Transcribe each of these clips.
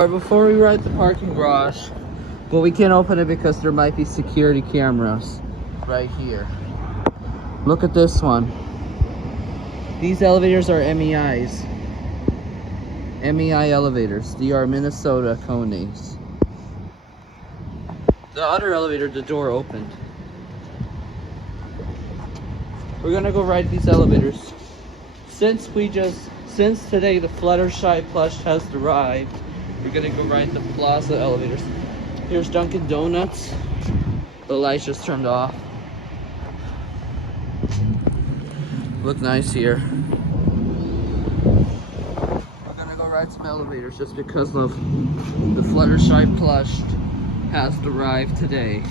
Alright, before we ride the parking garage, well, we can't open it because there might be security cameras right here. Look at this one. These elevators are MEIs. MEI elevators. They are Minnesota Kones. The other elevator, the door opened. We're gonna go ride these elevators. Since today the Fluttershy Plush has arrived, we're gonna go ride the Plaza elevators. Here's Dunkin' Donuts. The lights just turned off. Look nice here. We're gonna go ride some elevators just because of the Fluttershy Plush has arrived today.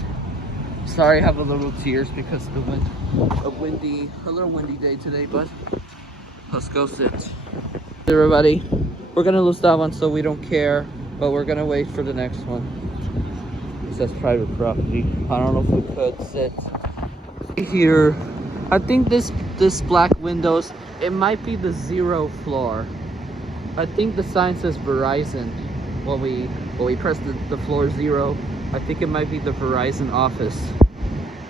Sorry I have a little tears because the a little windy day today, but let's go sit. Everybody, we're gonna lose that one so we don't care, but we're gonna wait for the next one. It says private property. I don't know if we could sit here. I think this black windows, it might be the 0th floor. I think the sign says Verizon. When we press the floor 0, I think it might be the Verizon office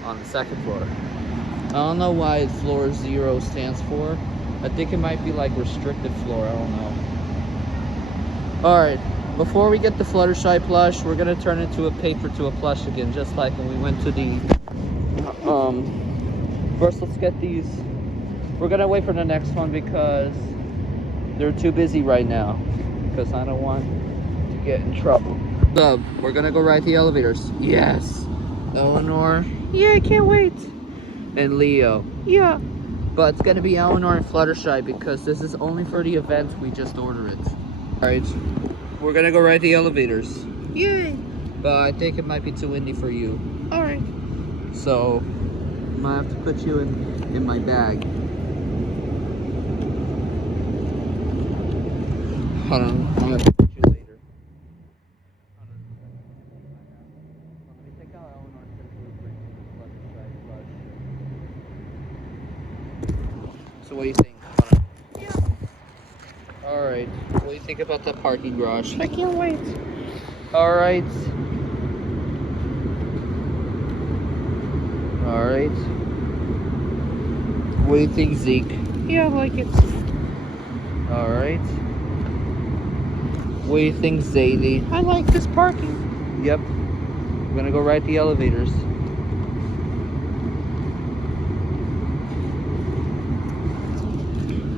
on the 2nd floor. I don't know why floor 0 stands for. I think it might be like restricted floor, I don't know. Alright, before we get the Fluttershy plush, we're gonna turn into a paper to a plush again, just like when we went to the first let's get these. We're gonna wait for the next one because they're too busy right now, because I don't want to get in trouble. So we're gonna go ride the elevators. Yes. Elinor, yeah, I can't wait. And Leo, yeah. But it's gonna be Elinor and Fluttershy because this is only for the event. We just order it. Alright, we're gonna go ride the elevators. Yay! But I think it might be too windy for you. Alright. So I might have to put you in my bag. Hold on, I'm gonna put you later. Hold on a second. Let me take out Elinor since we're bringing the Fluttershy plush. So what do you think? Yeah. Alright, what do you think about the parking garage? I can't wait. Alright. Alright. What do you think, Zeke? Yeah, I like it. Alright. What do you think, Zadie? I like this parking. Yep. We're gonna go ride the elevators.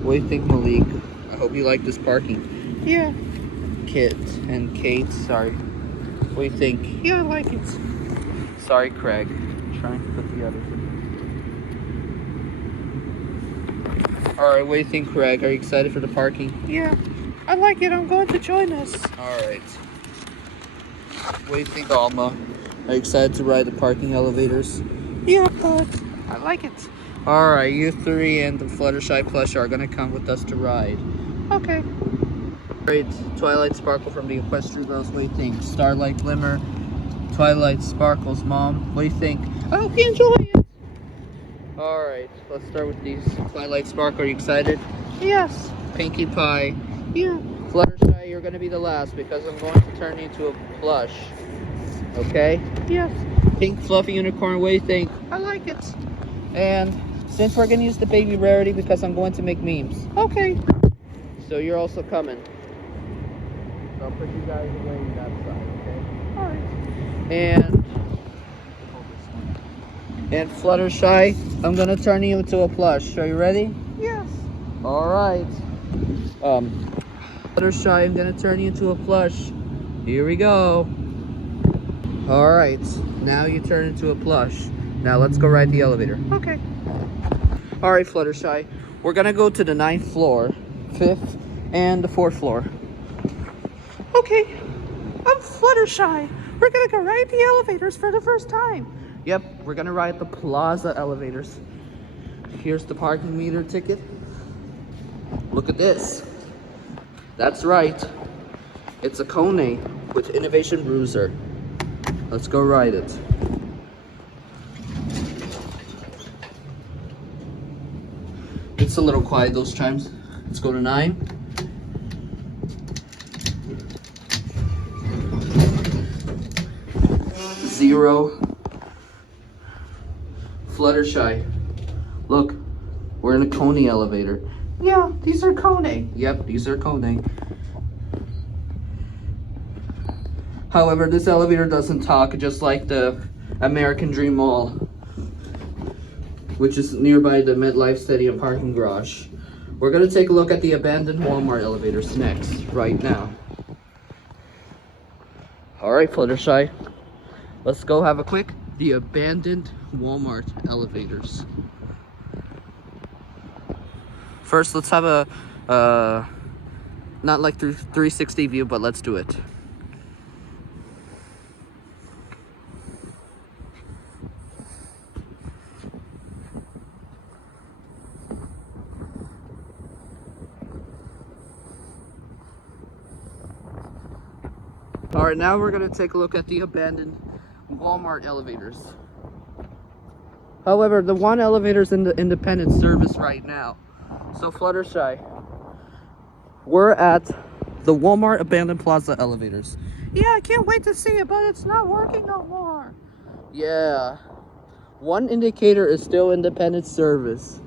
What do you think, Malik? I hope you like this parking. Yeah. Kit and Kate, sorry. What do you think? Yeah, I like it. Sorry, Craig. I'm trying to put the others in. Alright, what do you think, Craig? Are you excited for the parking? Yeah. I like it. I'm going to join us. Alright. What do you think, Alma? Are you excited to ride the parking elevators? Yeah, but I like it. Alright, you three and the Fluttershy plush are gonna come with us to ride. Okay. Alright, Twilight Sparkle from the Equestrian Girls. What do you think? Starlight Glimmer, Twilight Sparkles, Mom. What do you think? I hope you enjoy it. Alright, let's start with these. Twilight Sparkle, are you excited? Yes. Pinkie Pie. Yeah. Fluttershy, you're gonna be the last because I'm going to turn you into a plush. Okay? Yes. Pink Fluffy Unicorn, what do you think? I like it. And since we're gonna use the baby rarity because I'm going to make memes. Okay. So you're also coming. So I'll put you guys away on that side, okay? Alright. And Fluttershy, I'm gonna turn you into a plush. Are you ready? Yes. Alright. Fluttershy, I'm gonna turn you into a plush. Here we go. Alright, now you turn into a plush. Now let's go ride the elevator. Okay. Alright, Fluttershy, we're gonna go to the 9th floor, 5th, and the 4th floor. Okay. I'm Fluttershy. We're gonna go ride the elevators for the first time. Yep, we're gonna ride the Plaza elevators. Here's the parking meter ticket. Look at this. That's right. It's a Kone with Innovation Bruiser. Let's go ride it. It's a little quiet those chimes. Let's go to 9. 0. Fluttershy. Look, we're in a Coney elevator. Yeah, these are Coney. Yep, these are Coney. However, this elevator doesn't talk, just like the American Dream Mall, which is nearby the MetLife Stadium parking garage. We're gonna take a look at the abandoned Walmart elevators next, right now. All right, Fluttershy, let's go have a quick the abandoned Walmart elevators. First, let's have a not like 360 view, but let's do it. All right, now we're gonna take a look at the abandoned Walmart elevators. However, the one elevator's in the independent service right now. So Fluttershy, we're at the Walmart abandoned plaza elevators. Yeah, I can't wait to see it, but it's not working no more. Yeah, one indicator is still independent service.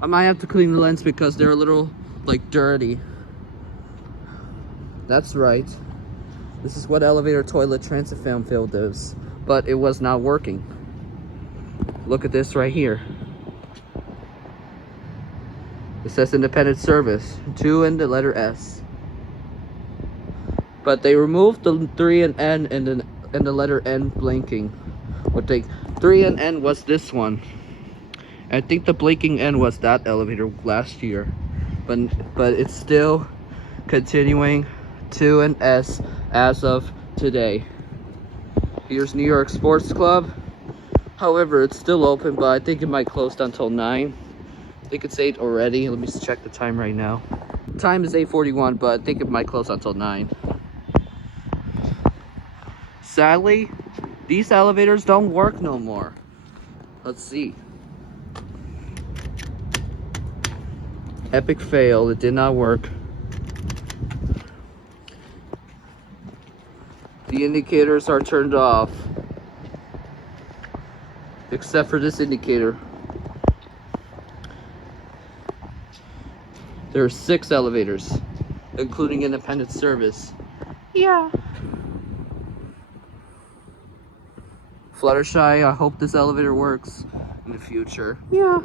I might have to clean the lens because they're a little like dirty. That's right. This is what elevator toilet transit fan field is, but it was not working. Look at this right here. It says independent service, 2 and the letter S. But they removed the 3 and N and the letter N blinking. What they 3 and N was this one. I think the blinking N was that elevator last year, but it's still continuing 2 and S as of today. Here's New York Sports Club. However, it's still open, but I think it might close until 9. I think it's 8 already. Let me check the time right now. Time is 8:41, but I think it might close until 9. Sadly, these elevators don't work no more. Let's see. Epic fail. It did not work. The indicators are turned off, except for this indicator. There are 6 elevators, including independent service. Yeah. Fluttershy, I hope this elevator works in the future. Yeah.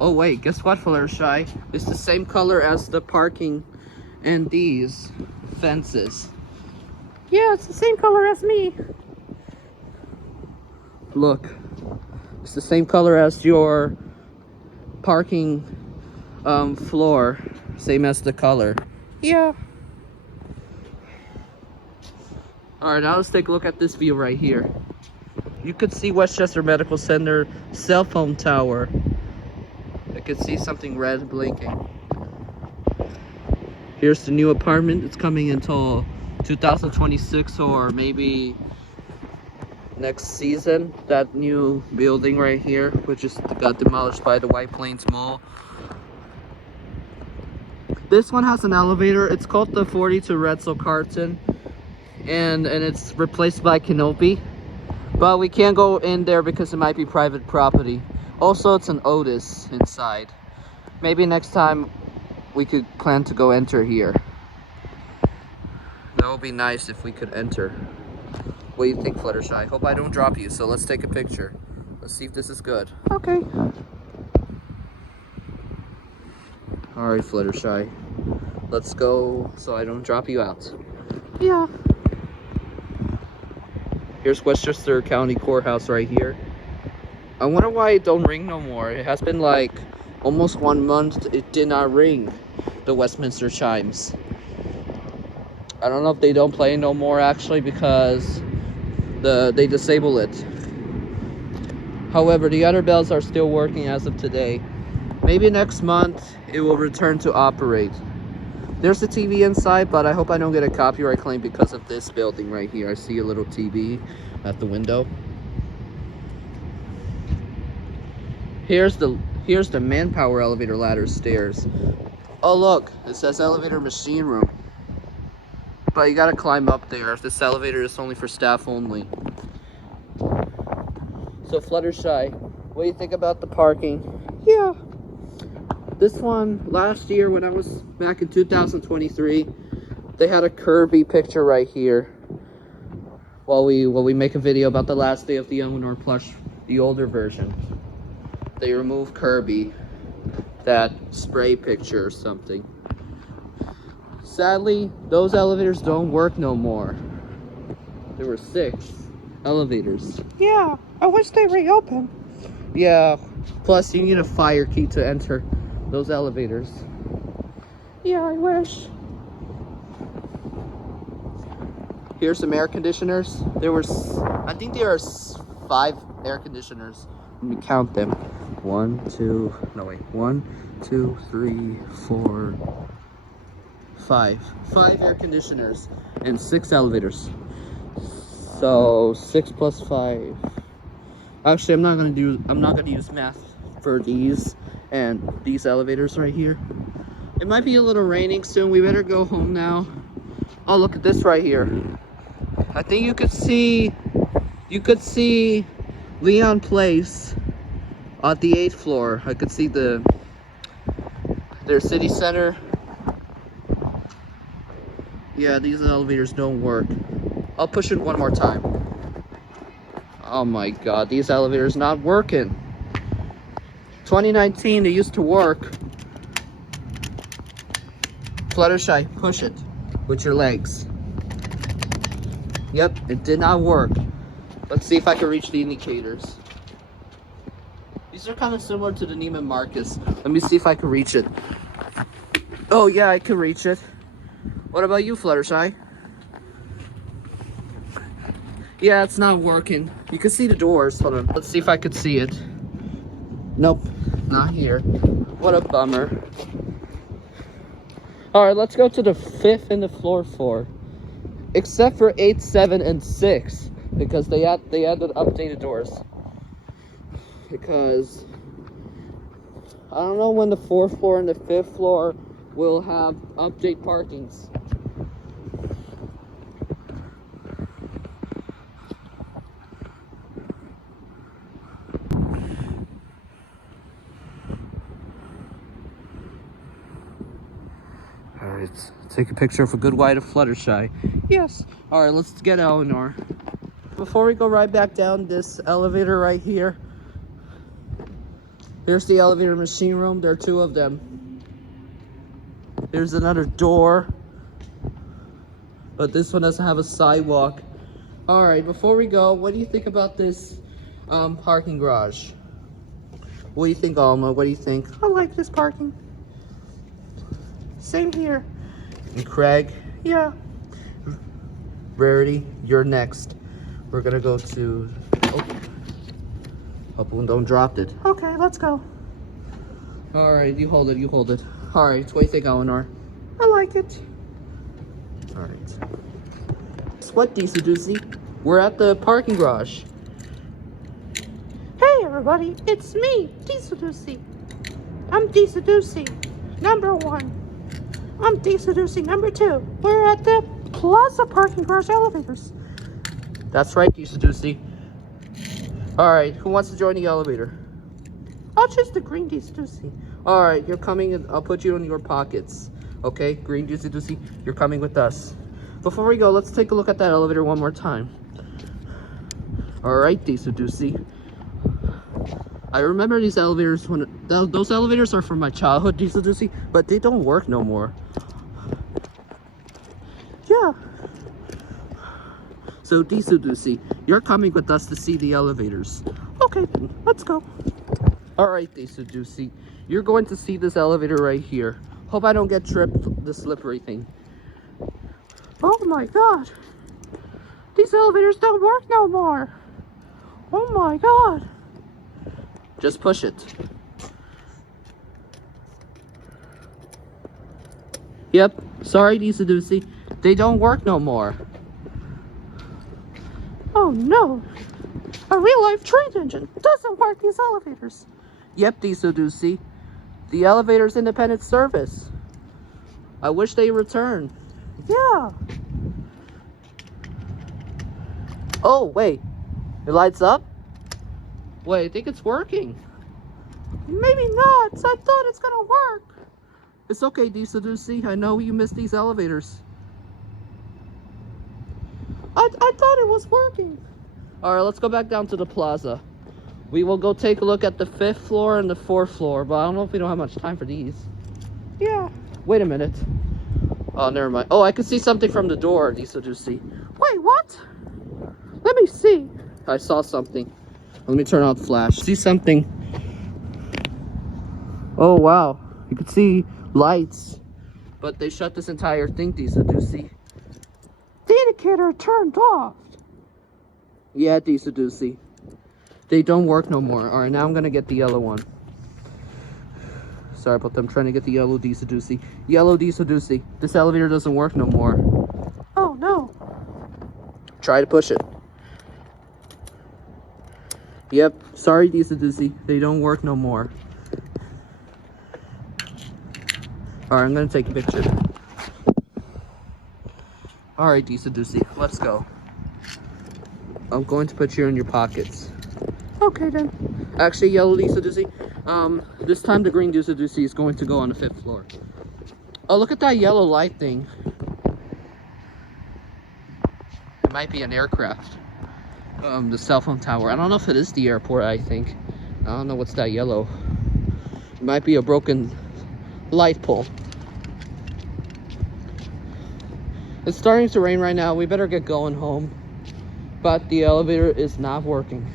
Oh wait, guess what, Fluttershy? It's the same color as the parking and these fences. Yeah, it's the same color as me. Look, it's the same color as your parking floor, same as the color. Yeah. Alright, now let's take a look at this view right here. You could see Westchester Medical Center cell phone tower. I could see something red blinking. Here's the new apartment. It's coming until 2026 or maybe next season. That new building right here, which just got demolished by the White Plains Mall. This one has an elevator. It's called the 42 Retzel Carton, and it's replaced by Canopy. But we can't go in there because it might be private property. Also, it's an Otis inside. Maybe next time we could plan to go enter here. That would be nice if we could enter. What do you think, Fluttershy? Hope I don't drop you, so let's take a picture. Let's see if this is good. Okay. Alright, Fluttershy. Let's go so I don't drop you out. Yeah. Here's Westchester County Courthouse right here. I wonder why it don't ring no more. It has been like almost 1 month it did not ring, the Westminster chimes. I don't know if they don't play no more actually because they disable it. However, the other bells are still working as of today. Maybe next month it will return to operate. There's a TV inside, but I hope I don't get a copyright claim because of this building right here. I see a little TV at the window. Here's the manpower elevator ladder stairs. Oh look, it says elevator machine room. But you gotta climb up there. This elevator is only for staff only. So Fluttershy, what do you think about the parking? Yeah. This one, last year when I was back in 2023, they had a Kirby picture right here. While we make a video about the last day of the Elinor plush, the older version. They removed Kirby, that spray picture or something. Sadly, those elevators don't work no more. There were 6 elevators. Yeah, I wish they reopened. Yeah, plus you need a fire key to enter those elevators. Yeah, I wish. Here's some air conditioners. I think there are 5 air conditioners. Let me count them. 1, 2, 3, 4, 5. 5 air conditioners and 6 elevators. So 6 plus 5. Actually, I'm not gonna use math for these and these elevators right here. It might be a little raining soon. We better go home now. Oh, look at this right here. I think you could see Leon Place at the 8th floor. I could see their city center. Yeah, these elevators don't work. I'll push it one more time. Oh my god, these elevators not working. 2019, they used to work. Fluttershy, push it with your legs. Yep, it did not work. Let's see if I can reach the indicators. These are kind of similar to the Neiman Marcus. Let me see if I can reach it. Oh yeah, I can reach it. What about you, Fluttershy? Yeah, it's not working. You can see the doors. Hold on. Let's see if I could see it. Nope, not here. What a bummer. Alright, let's go to the 5th and the floor 4. Except for 8, 7, and 6. Because they added updated doors. Because I don't know when the 4th floor and the 5th floor will have update parkings. Alright, take a picture of a good white of Fluttershy. Yes. Alright, let's get Elinor. Before we go right back down this elevator right here, here's the elevator machine room. There are 2 of them. There's another door, but this one doesn't have a sidewalk. Alright, before we go, what do you think about this parking garage? What do you think, Alma? What do you think? I like this parking. Same here. And Craig? Yeah. Rarity, you're next. We're gonna go to... Oh. Hope we don't drop it. Okay, let's go. Alright, you hold it, you hold it. Alright, what do you think, Elinor? I like it. Alright. What, Doozy? We're at the parking garage. Hey everybody, it's me, Doozy. I'm Doozy, number 1. I'm Doozy, number 2. We're at the Plaza parking garage elevators. That's right, Doozy. Alright, who wants to join the elevator? I'll choose the green Doozy. Alright, you're coming in. I'll put you in your pockets. Okay, green Doozy, you're coming with us. Before we go, let's take a look at that elevator one more time. Alright, Doozy. I remember these elevators when those elevators are from my childhood, Doozy, but they don't work no more. Yeah. So Doozy, you're coming with us to see the elevators. Okay, then, let's go. Alright, Doozy, you're going to see this elevator right here. Hope I don't get tripped, the slippery thing. Oh my god. These elevators don't work no more. Oh my god. Just push it. Yep, sorry, Deesadusi. They don't work no more. Oh no! A real-life train engine doesn't work these elevators. Yep, Deesadusi. The elevator's independent service. I wish they return. Yeah. Oh, wait. It lights up? Wait, I think it's working. Maybe not. I thought it's gonna work. It's okay, Deesadusi. I know you miss these elevators. I thought it was working. Alright, let's go back down to the plaza. We will go take a look at the 5th floor and the 4th floor, but I don't know if we don't have much time for these. Yeah. Wait a minute. Oh, never mind. Oh, I can see something from the door, Deesadusi. Wait, what? Let me see. I saw something. Let me turn on the flash. See something. Oh, wow. You can see lights. But they shut this entire thing, Deesadusi. The indicator turned off. Yeah, Deesadusi. They don't work no more. Alright, now I'm gonna get the yellow one. Sorry about that. I'm trying to get the yellow Deesadusi. Yellow Deesadusi. This elevator doesn't work no more. Oh no. Try to push it. Yep. Sorry, Deesadusi. They don't work no more. Alright, I'm gonna take a picture. Alright, Deesadusi. Let's go. I'm going to put you in your pockets. Okay then. Actually, yellow Deesadusi. This time the green Deesadusi is going to go on the 5th floor. Oh, look at that yellow light thing. It might be an aircraft. The cell phone tower. I don't know if it is the airport, I think. I don't know what's that yellow. It might be a broken light pole. It's starting to rain right now. We better get going home. But the elevator is not working.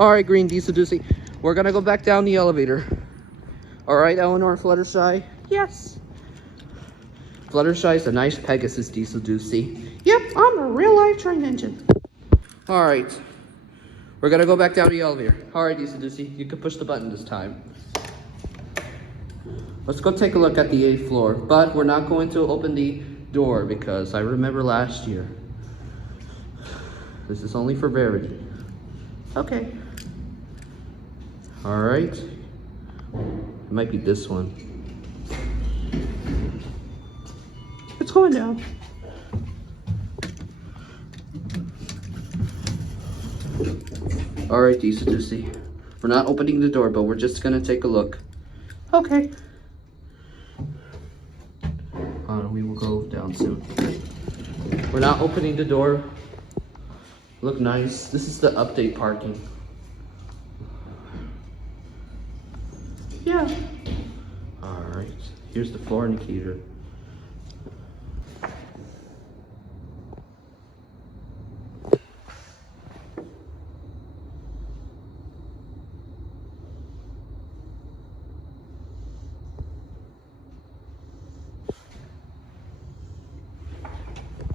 Alright, green Deesadusi. We're gonna go back down the elevator. Alright, Elinor and Fluttershy? Yes. Fluttershy is a nice Pegasus, Deesadusi. Yep, I'm a real-life train engine. Alright. We're gonna go back down the elevator. Alright, Deesadusi. You can push the button this time. Let's go take a look at the 8th floor. But we're not going to open the door because I remember last year. This is only for Verity. Okay. Alright. It might be this one. It's going down. Alright, Deesadusi. We're not opening the door, but we're just gonna take a look. Okay. We will go down soon. We're not opening the door. Look nice. This is the update parking. Yeah. Alright. Here's the floor indicator.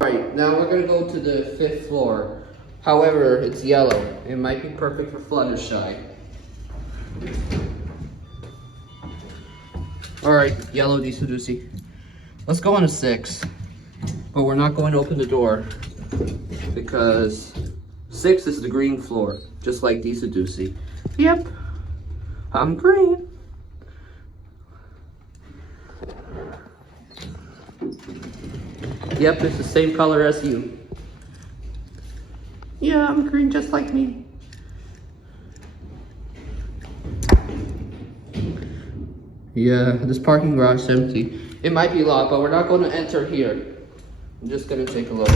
Alright, now we're gonna go to the 5th floor. However, it's yellow. It might be perfect for Fluttershy. Alright, yellow Deesadusi. Let's go on a 6. But we're not going to open the door because 6 is the green floor, just like Deesadusi. Yep. I'm green. Yep, it's the same color as you. Yeah, I'm green just like me. Yeah, this parking garage is empty. It might be locked, but we're not going to enter here. I'm just going to take a look.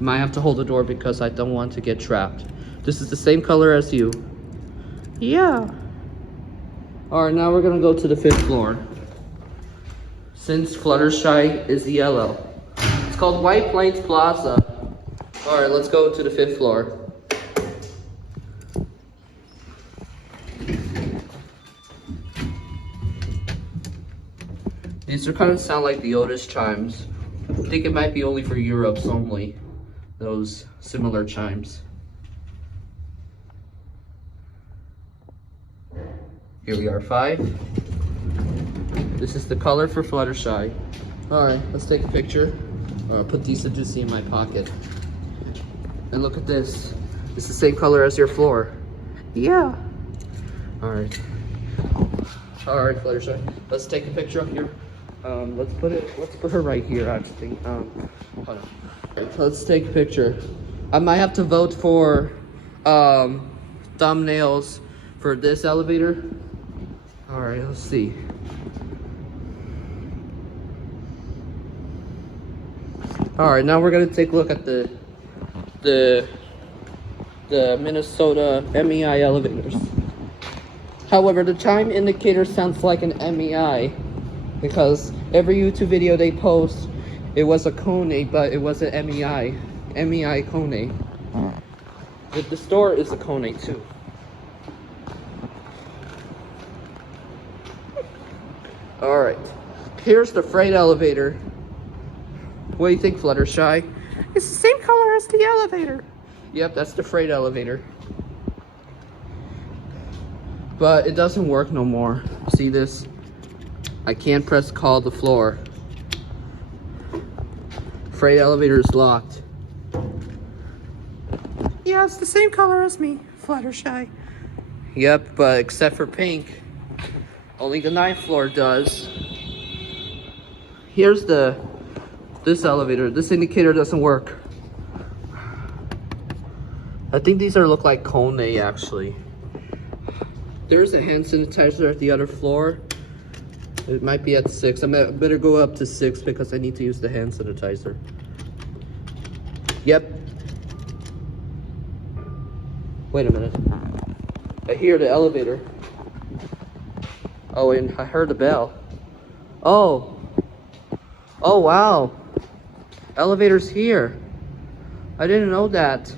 Might have to hold the door because I don't want to get trapped. This is the same color as you. Yeah. Alright, now we're going to go to the 5th floor. Since Fluttershy is yellow. It's called White Plains Plaza. Alright, let's go to the 5th floor. These are kind of sound like the Otis chimes. I think it might be only for Europe's only. Those similar chimes. Here we are, 5. This is the color for Fluttershy. Alright, let's take a picture. I'll put Deesadusi in my pocket. And look at this. It's the same color as your floor. Yeah. Alright. Alright, Fluttershy. Let's take a picture up here. Let's put her right here, actually. Hold on. Alright, let's take a picture. I might have to vote for thumbnails for this elevator. Alright, let's see. Alright, now we're gonna take a look at the Minnesota MEI elevators. However, the chime indicator sounds like an MEI because every YouTube video they post, it was a Kone, but it was an MEI. MEI Kone. The store is a Kone too. Alright, here's the freight elevator. What do you think, Fluttershy? It's the same color as the elevator. Yep, that's the freight elevator. But it doesn't work no more. See this? I can't press call the floor. Freight elevator is locked. Yeah, it's the same color as me, Fluttershy. Yep, but except for pink. Only the 9th floor does. Here's this elevator. This indicator doesn't work. I think these look like Kone actually. There's a hand sanitizer at the other floor. It might be at 6. I better go up to 6 because I need to use the hand sanitizer. Yep. Wait a minute. I hear the elevator. Oh, and I heard the bell. Oh. Oh, wow. Elevator's here. I didn't know that.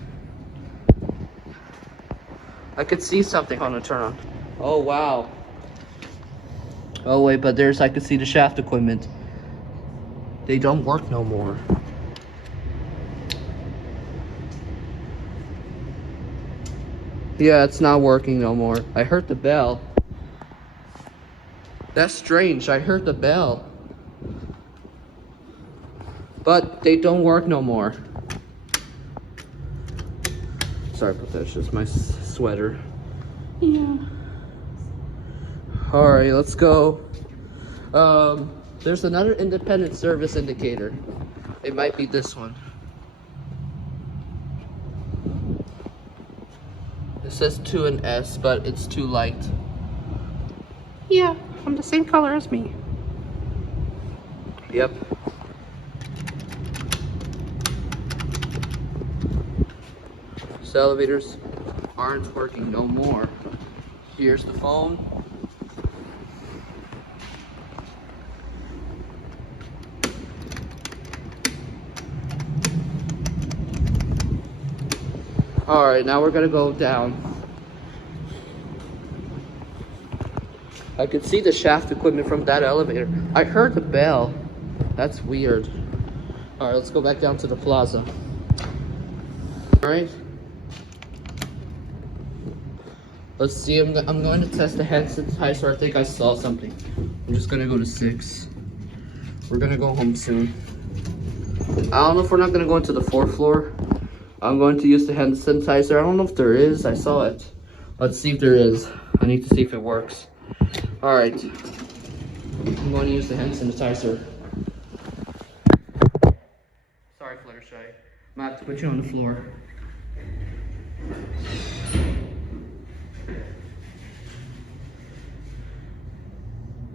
I could see something on the turn on. Oh, wow. Oh, wait, but I could see the shaft equipment. They don't work no more. Yeah, it's not working no more. I heard the bell. That's strange. I heard the bell. But they don't work no more. Sorry about that. It's just my sweater. Yeah. Alright, let's go. There's another independent service indicator. It might be this one. It says 2 and S, but it's too light. Yeah, I'm the same color as me. Yep. So elevators aren't working no more. Here's the phone. Alright, now we're gonna go down. I could see the shaft equipment from that elevator. I heard the bell. That's weird. Alright, let's go back down to the plaza. Alright. Let's see, I'm going to test the hand sanitizer. I think I saw something. I'm just gonna go to 6. We're gonna go home soon. I don't know if we're not gonna go into the 4th floor. I'm going to use the hand sanitizer. I don't know if there is. I saw it. Let's see if there is. I need to see if it works. Alright. I'm going to use the hand sanitizer. Sorry, Fluttershy. I'm gonna have to put you on the floor.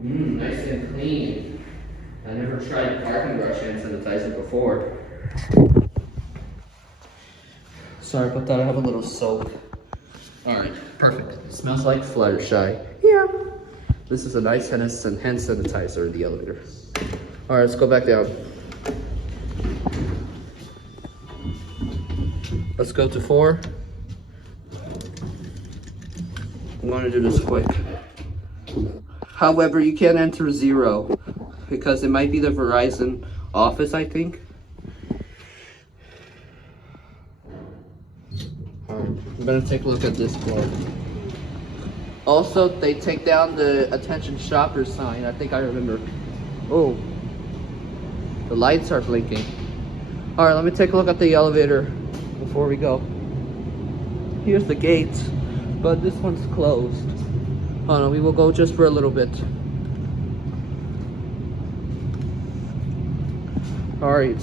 Nice and clean. I never tried parking brush hand sanitizer before. Sorry about that, I have a little soap. Alright, perfect. It smells like Fluttershy. Yeah. This is a nice hand sanitizer in the elevator. Alright, let's go back down. Let's go to 4. I'm going to do this quick. However, you can't enter 0 because it might be the Verizon office, I think. Alright, I'm gonna take a look at this floor. Also, they take down the attention shopper sign. I think I remember. Oh, the lights are blinking. All right, let me take a look at the elevator before we go. Here's the gate, but this one's closed. Hold on, we will go just for a little bit. All right,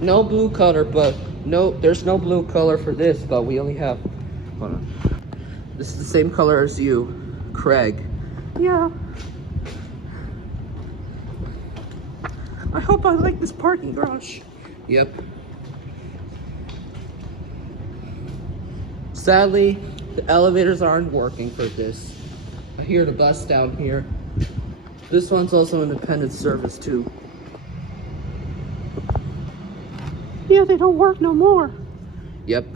no blue color, but there's no blue color for this, but we only have, hold on. This is the same color as you, Craig. Yeah. I hope I like this parking garage. Yep. Sadly, the elevators aren't working for this. I hear the bus down here. This one's also independent service too. Yeah, they don't work no more. Yep.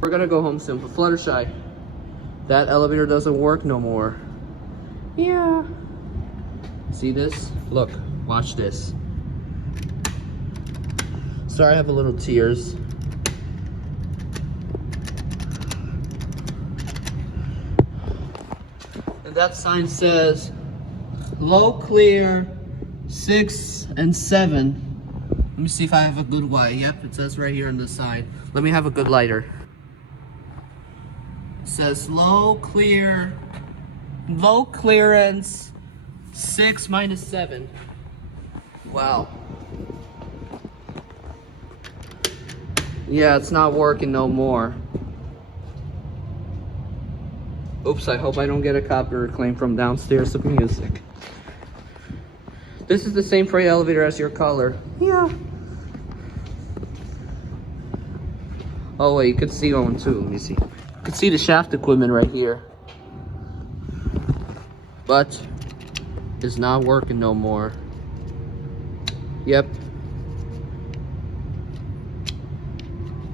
We're gonna go home soon, but Fluttershy, that elevator doesn't work no more. Yeah. See this? Look, watch this. Sorry, I have a little tears. And that sign says, low clear 6 and 7. Let me see if I have a good light. Yep, it says right here on the side. Let me have a good lighter. It says low clearance 6 minus 7. Wow. Yeah, it's not working no more. Oops, I hope I don't get a copyright claim from downstairs of music. This is the same freight elevator as your color. Yeah. Oh wait, you could see one too. Let me see. You could see the shaft equipment right here. But it's not working no more. Yep.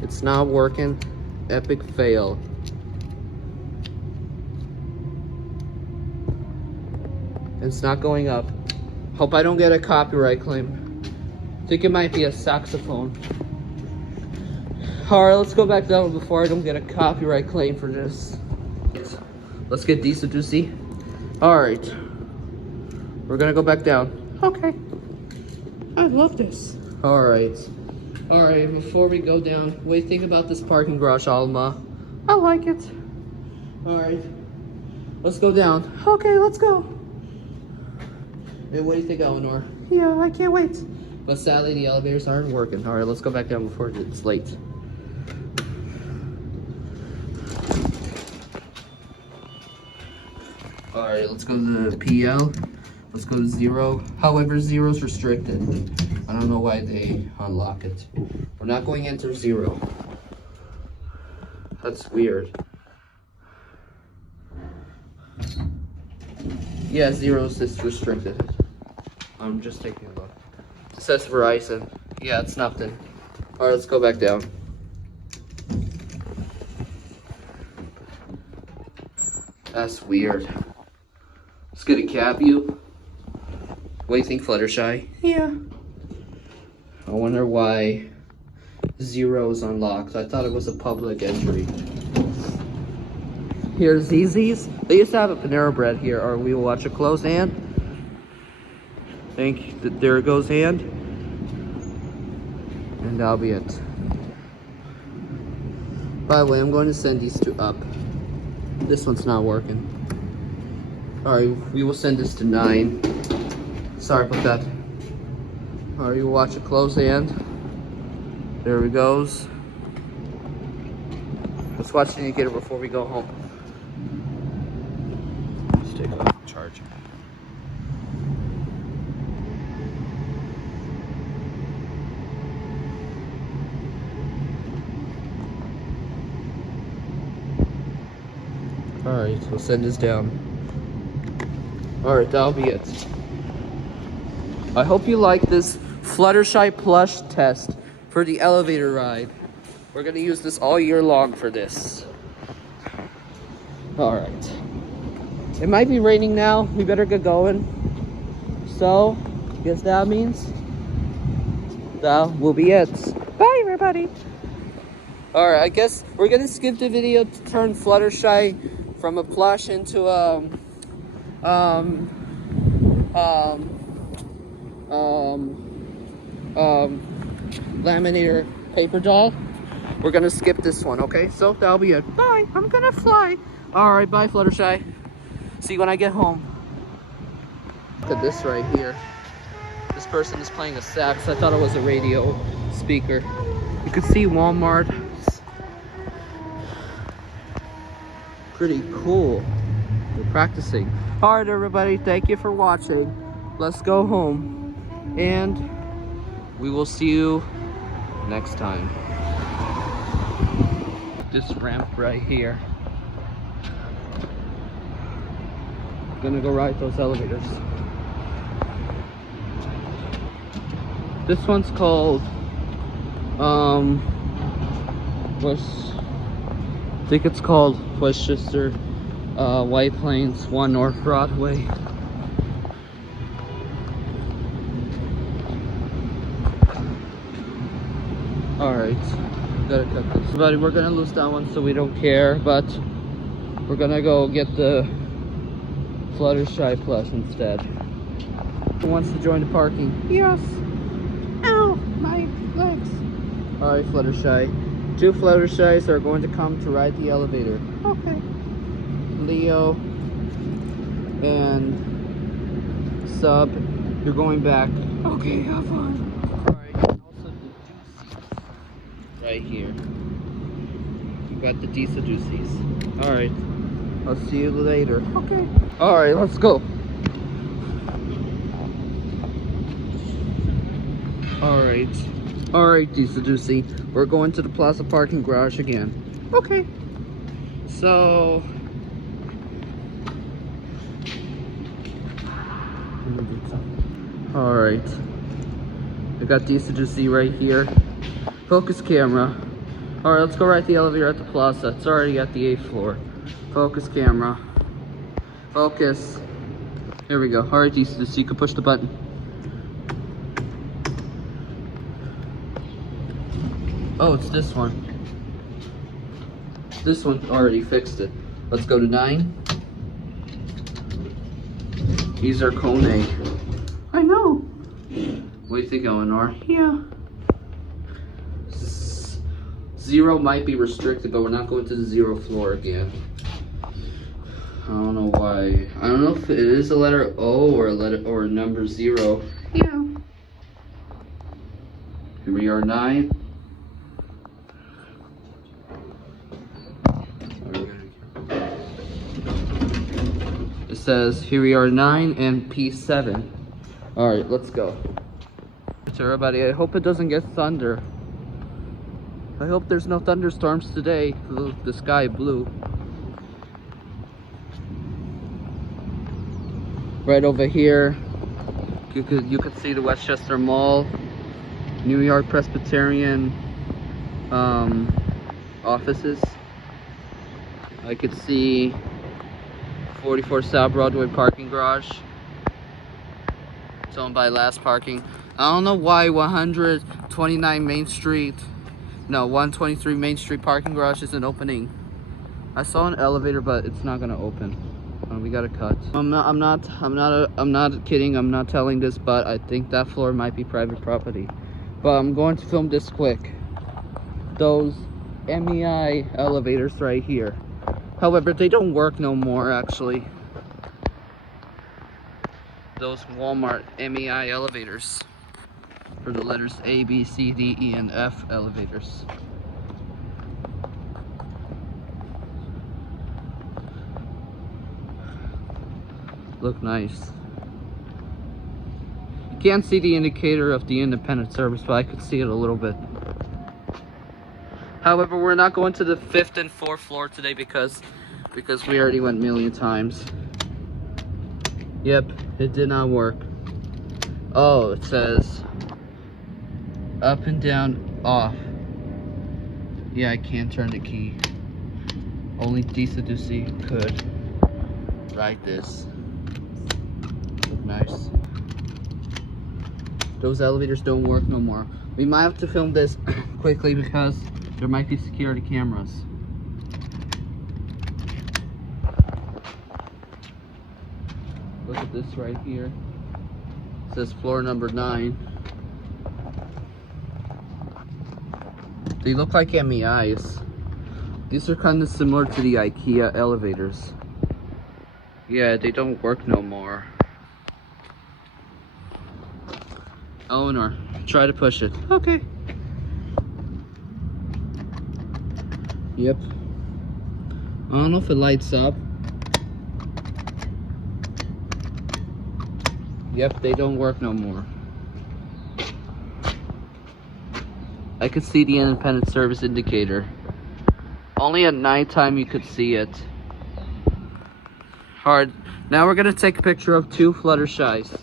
It's not working. Epic fail. It's not going up. Hope I don't get a copyright claim. Think it might be a saxophone. Alright, let's go back down before I don't get a copyright claim for this. Let's get decent to see. Alright. We're gonna go back down. Okay. I love this. Alright. Alright, before we go down, what do you think about this parking garage, Alma? I like it. Alright. Let's go down. Okay, let's go. Hey, what do you think, Elinor? Yeah, I can't wait. But sadly, the elevators aren't working. Alright, let's go back down before it's late. Alright, let's go to the PL. Let's go to 0. However, 0 is restricted. I don't know why they unlock it. We're not going into 0. That's weird. Yeah, 0 is just restricted. I'm just taking a look. It says Verizon. Yeah, it's nothing. Alright, let's go back down. That's weird. Let's get a cab view. What do you think, Fluttershy? Yeah. I wonder why 0 is unlocked. I thought it was a public entry. Here's ZZ's. They used to have a Panera Bread here. Or we will watch a closed hand. Think that there goes hand. And that'll be it. By the way, I'm going to send these two up. This one's not working. Alright, we will send this to 9. Sorry about that. Alright, we'll watch a close hand. There it goes. Let's watch the indicator before we go home. Let's take off the charger. Alright, we'll send this down. Alright, that'll be it. I hope you like this Fluttershy Plush test for the elevator ride. We're gonna use this all year long for this. Alright. It might be raining now. We better get going. So, guess that means that will be it. Bye, everybody. Alright, I guess we're gonna skip the video to turn Fluttershy from a plush into a um, laminator paper doll. We're gonna skip this one, okay? So that'll be it. Bye. I'm gonna fly. Alright, bye Fluttershy. See you when I get home. Look at this right here. This person is playing a sax. I thought it was a radio speaker. You could see Walmart. Pretty cool. They're practicing. Alright everybody, thank you for watching. Let's go home. And we will see you next time. This ramp right here. Gonna go ride those elevators. This one's called I think it's called Westchester White Plains 1 North Broadway. Alright, gotta cut this. Everybody, we're gonna lose that one so we don't care, but we're gonna go get the Fluttershy plush instead. Who wants to join the parking? Yes. Ow, my legs. Alright, Fluttershy. 2 Fluttershys are going to come to ride the elevator. Okay. Leo and Sub, you're going back. Okay, have fun. Alright, also the Deuces. Right here. You got the Deuces. Alright, I'll see you later. Okay. Alright, let's go. Alright, Deuce. We're going to the Plaza parking garage again. Okay. So alright. I got Deuce right here. Focus camera. Alright, let's go ride the elevator at the plaza. It's already at the 8th floor. Focus camera. Focus. Here we go. Alright, Deuce, you can push the button. Oh, it's this one. This one already fixed it. Let's go to 9. These are Kone. I know. What do you think, Elinor? Yeah. 0 might be restricted, but we're not going to the 0 floor again. I don't know why. I don't know if it is a letter O or a number 0. Yeah. Here we are, 9. It says here we are 9 and P7. Alright, let's go. To everybody, I hope it doesn't get thunder. I hope there's no thunderstorms today. The sky blue. Right over here, you could see the Westchester Mall, New York Presbyterian offices. I could see 44 South Broadway parking garage. It's owned by Last Parking. I don't know why 129 Main Street, no, 123 Main Street parking garage isn't opening. I saw an elevator, but it's not gonna open. We gotta cut. I'm not kidding. I'm not telling this, but I think that floor might be private property. But I'm going to film this quick. Those MEI elevators right here. However, they don't work no more, actually. Those Walmart MEI elevators. For the letters A, B, C, D, E, and F elevators. Look nice. You can't see the indicator of the independent service, but I could see it a little bit. However, we're not going to the 5th and 4th floor today because we already went a million times. Yep, it did not work. Oh, it says up and down off. Yeah, I can't turn the key. Only Deuce could ride this. Look nice. Those elevators don't work no more. We might have to film this quickly because There might be security cameras. Look at this right here. It says floor number 9. They look like MEIs. These are kind of similar to the IKEA elevators. Yeah, they don't work no more. Elinor, try to push it. Okay. Yep. I don't know if it lights up. Yep, they don't work no more. I could see the independent service indicator. Only at nighttime you could see it. Hard. Now we're gonna take a picture of 2 Fluttershys.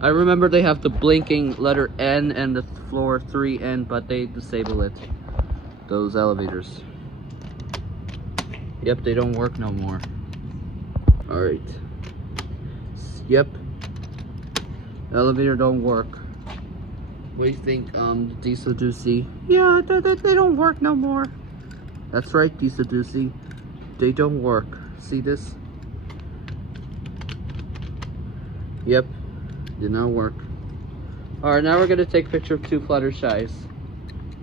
I remember they have the blinking letter N and the floor 3N, but they disable it. Those elevators. Yep, they don't work no more. Alright. Yep. Elevator don't work. What do you think, Diesel Juicy? Yeah, they don't work no more. That's right, Diesel Juicy. They don't work. See this? Yep. Did not work. Alright, now we're gonna take a picture of 2 Fluttershys.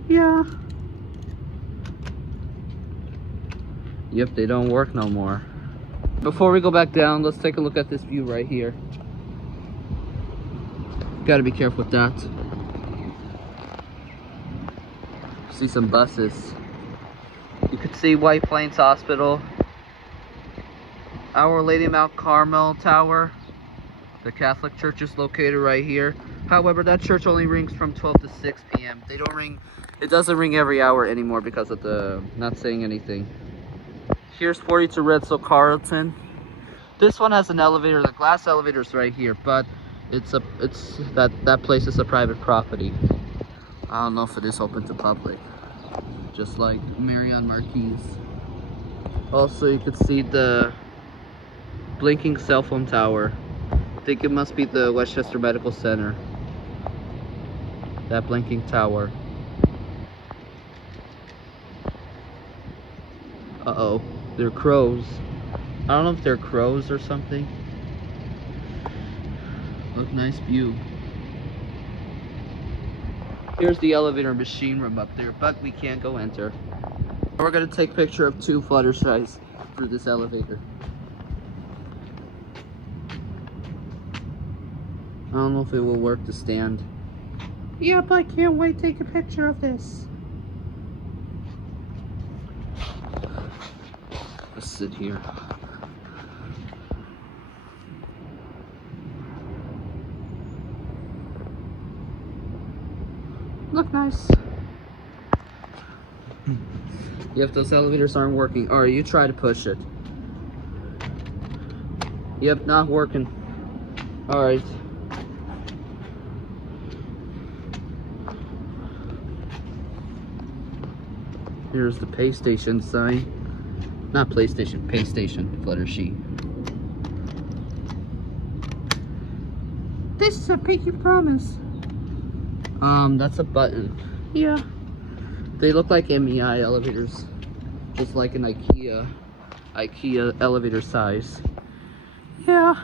Yeah. Yep, they don't work no more. Before we go back down, let's take a look at this view right here. Gotta be careful with that. See some buses. You could see White Plains Hospital, Our Lady Mount Carmel Tower. The Catholic church is located right here. However, that church only rings from 12 to 6 p.m. They don't ring, it doesn't ring every hour anymore because of the not saying anything. Here's 42 Redstone Carlton. This one has an elevator, the glass elevator is right here, but that place is a private property. I don't know if it is open to public. Just like Marion Marquis. Also, you could see the blinking cell phone tower. I think it must be the Westchester Medical Center. That blinking tower. Uh-oh, they're crows. I don't know if they're crows or something. Look, nice view. Here's the elevator machine room up there, but we can't go enter. We're gonna take a picture of 2 Fluttershys through this elevator. I don't know if it will work to stand. Yep, I can't wait to take a picture of this. Let's sit here. Look nice. Yep, those elevators aren't working. Alright, you try to push it. Yep, not working. Alright. Here's the pay station sign. Not PlayStation, pay station, Fluttershy. This is a pinky promise. That's a button. Yeah. They look like MEI elevators. Just like an IKEA elevator size. Yeah.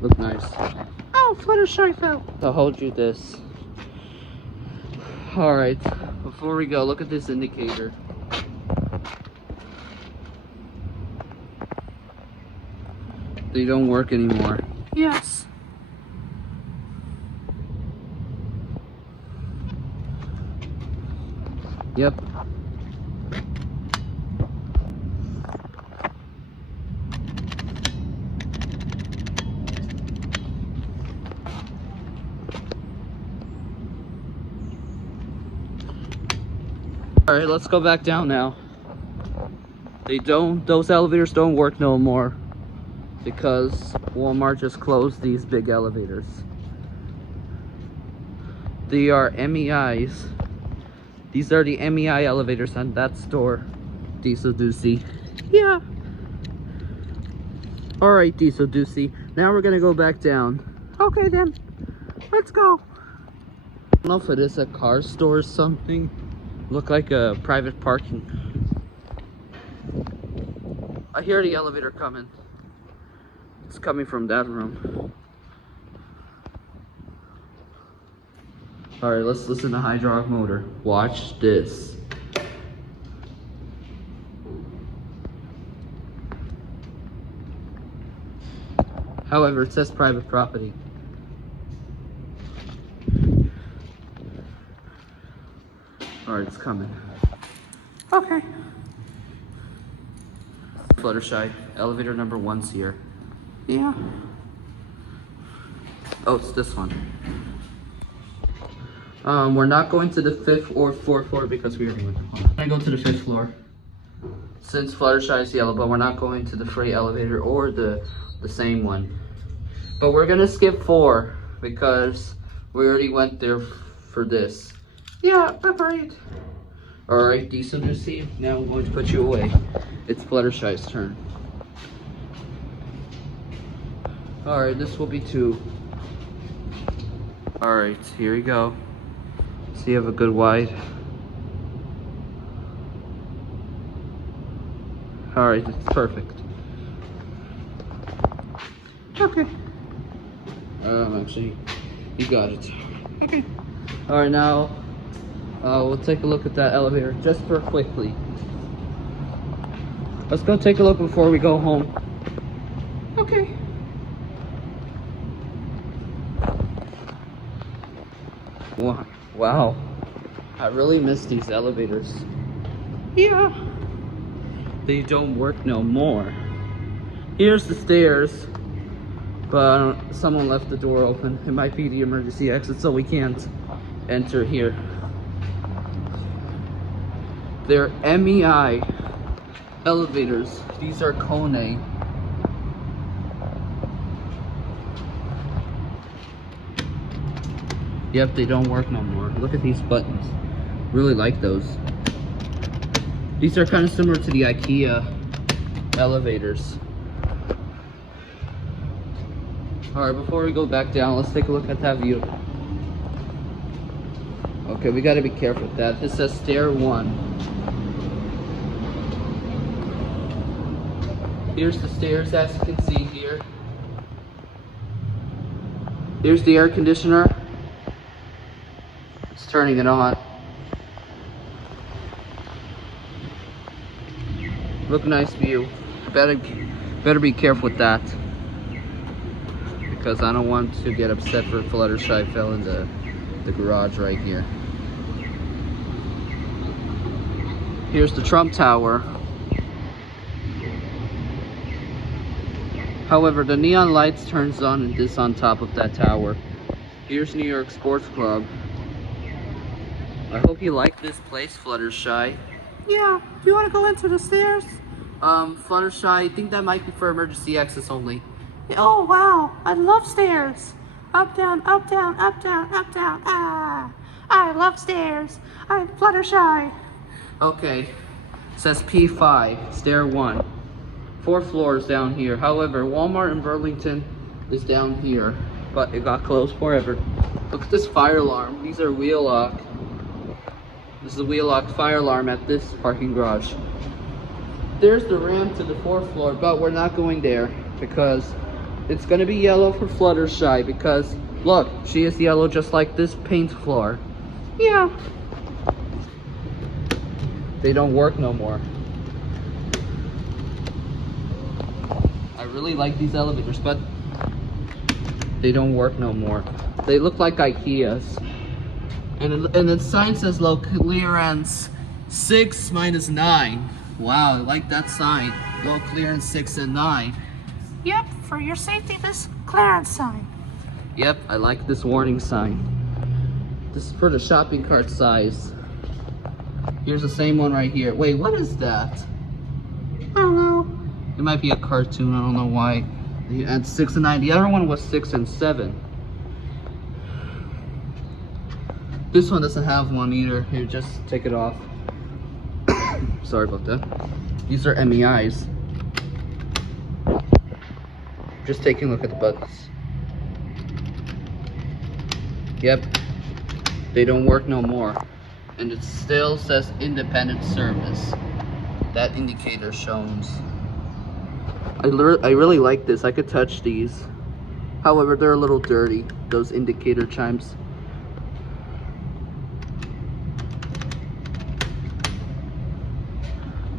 Look nice. Oh, Fluttershy fell. I'll hold you this. Alright, before we go, look at this indicator. They don't work anymore. Yes. Yep. Alright, let's go back down now. Those elevators don't work no more because Walmart just closed these big elevators. They are MEIs. These are the MEI elevators on that store. Diesel Doocy. Yeah. Alright, Diesel Doocy. Now we're gonna go back down. Okay then. Let's go. I don't know if it is a car store or something. Look like a private parking. I hear the elevator coming. It's coming from that room. Alright, let's listen to hydraulic motor. Watch this. However, it says private property. Alright, it's coming. Okay. Fluttershy, elevator number 1's here. Yeah. Oh, it's this one. We're not going to the 5th or 4th floor because we already went. I'm gonna go to the 5th floor. Since Fluttershy is yellow, but we're not going to the freight elevator or the same one. But we're gonna skip 4 because we already went there for this. Yeah, agreed. Alright, Diesel Doocy, now I'm going to put you away. It's Fluttershy's turn. Alright, this will be 2. Alright, here we go. So you have a good wide. Alright, it's perfect. Okay. Actually, you got it. Okay. Alright, now we'll take a look at that elevator just for quickly. Let's go take a look before we go home. Okay. Wow. I really miss these elevators. Yeah. They don't work no more. Here's the stairs, but someone left the door open. It might be the emergency exit, so we can't enter here. They're MEI elevators. These are Kone. Yep, they don't work no more. Look at these buttons. Really like those. These are kind of similar to the IKEA elevators. Alright, before we go back down, let's take a look at that view. Okay, we gotta be careful with that. This says stair 1. Here's the stairs, as you can see here. Here's the air conditioner. It's turning it on. Look, nice view. Better be careful with that, because I don't want to get upset for Fluttershy fell in the garage right here. Here's the Trump Tower. However, the neon lights turns on and this on top of that tower. Here's New York Sports Club. I hope you like this place, Fluttershy. Yeah. Do you want to go into the stairs? Fluttershy, I think that might be for emergency access only. Oh, wow. I love stairs. Up, down, up, down, up, down, up, down. Ah. I love stairs. I'm Fluttershy. Okay. It says P5, stair 1. 4 floors down here. However, Walmart in Burlington is down here, but it got closed forever. Look at this fire alarm. These are wheel lock. This is a wheel lock fire alarm at this parking garage. There's the ramp to the 4th floor, but we're not going there because it's gonna be yellow for Fluttershy, because look, she is yellow just like this paint floor. Yeah. They don't work no more. I really like these elevators, but they don't work no more. They look like IKEA's. And the sign says low clearance 6 minus 9. Wow, I like that sign. Low clearance 6 and 9. Yep, for your safety, this clearance sign. Yep, I like this warning sign. This is for the shopping cart size. Here's the same one right here. Wait, what is that? I don't know. It might be a cartoon, I don't know why. And 6 and 9. The other one was 6 and 7. This one doesn't have one either. Here, just take it off. sorry about that. These are MEIs. Just taking a look at the buttons. Yep, they don't work no more. And it still says independent service. That indicator shows. I really like this. I could touch these. However, they're a little dirty, those indicator chimes.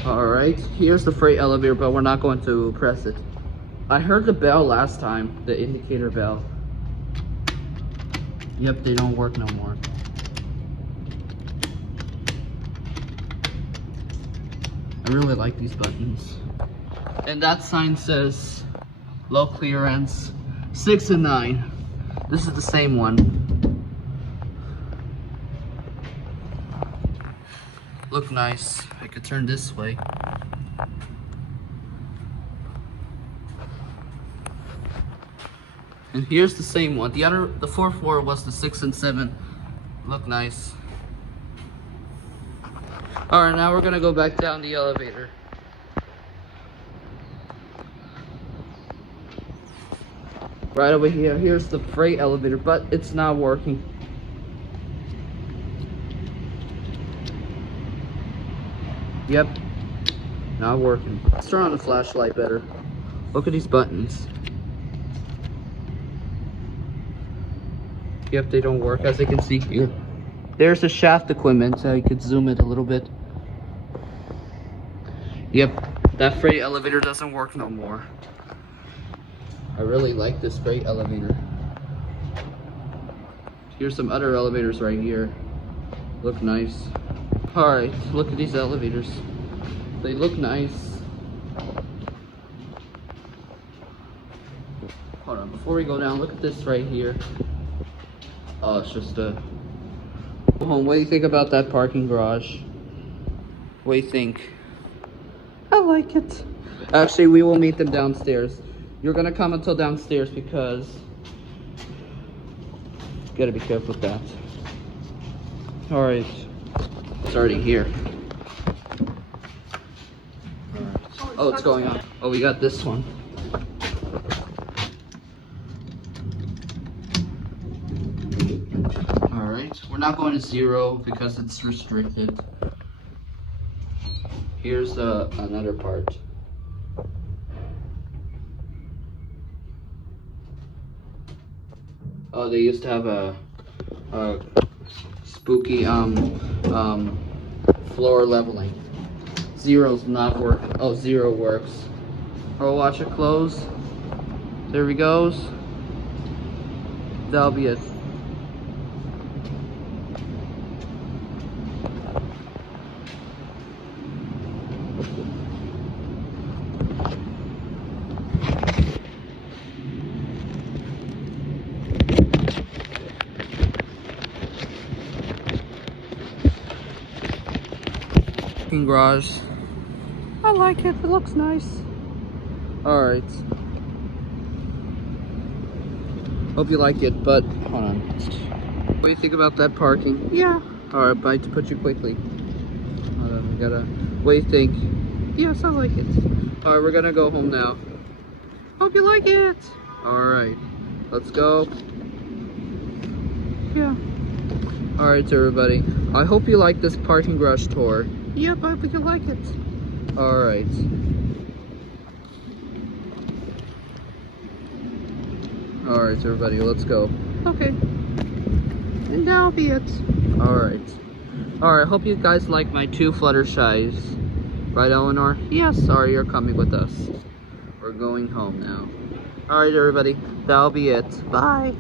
Alright, here's the freight elevator, but we're not going to press it. I heard the bell last time, the indicator bell. Yep, they don't work no more. I really like these buttons. And that sign says low clearance 6 and 9. This is the same one. Look nice. I could turn this way. And here's the same one. The fourth floor was the 6 and 7. Look nice. Alright, now we're gonna go back down the elevator. Right over here, here's the freight elevator, but it's not working. Yep, not working. Let's turn on the flashlight better. Look at these buttons. Yep, they don't work, as you can see here. There's the shaft equipment, so you could zoom it a little bit. Yep, that freight elevator doesn't work no more. I really like this freight elevator. Here's some other elevators right here. Look nice. Alright, look at these elevators. They look nice. Hold on, before we go down, look at this right here. Oh, it's just a... What do you think about that parking garage? What do you think? I like it. Actually, we will meet them downstairs. You're gonna come until downstairs because... Gotta be careful with that. Alright. It's already here. Alright. Oh, it's going on. Oh, we got this one. Alright. We're not going to 0 because it's restricted. Here's another part. Oh, they used to have a spooky floor leveling. 0's not working. Oh, 0 works. Oh, watch it close. There he goes. That'll be it. Garage. I like it. It looks nice. Alright. Hope you like it, but hold on. What do you think about that parking? Yeah. Alright, bye to put you quickly. Hold on, we gotta... What do you think? Yes, I like it. Alright, we're gonna go home now. Hope you like it. Alright. Let's go. Yeah. Alright, everybody. I hope you like this parking garage tour. Yep, I hope you like it. Alright. Alright, everybody, let's go. Okay. And that'll be it. Alright. Alright, hope you guys like my 2 Fluttershys. Right, Elinor? Yes. Sorry, you're coming with us. We're going home now. Alright, everybody, that'll be it. Bye.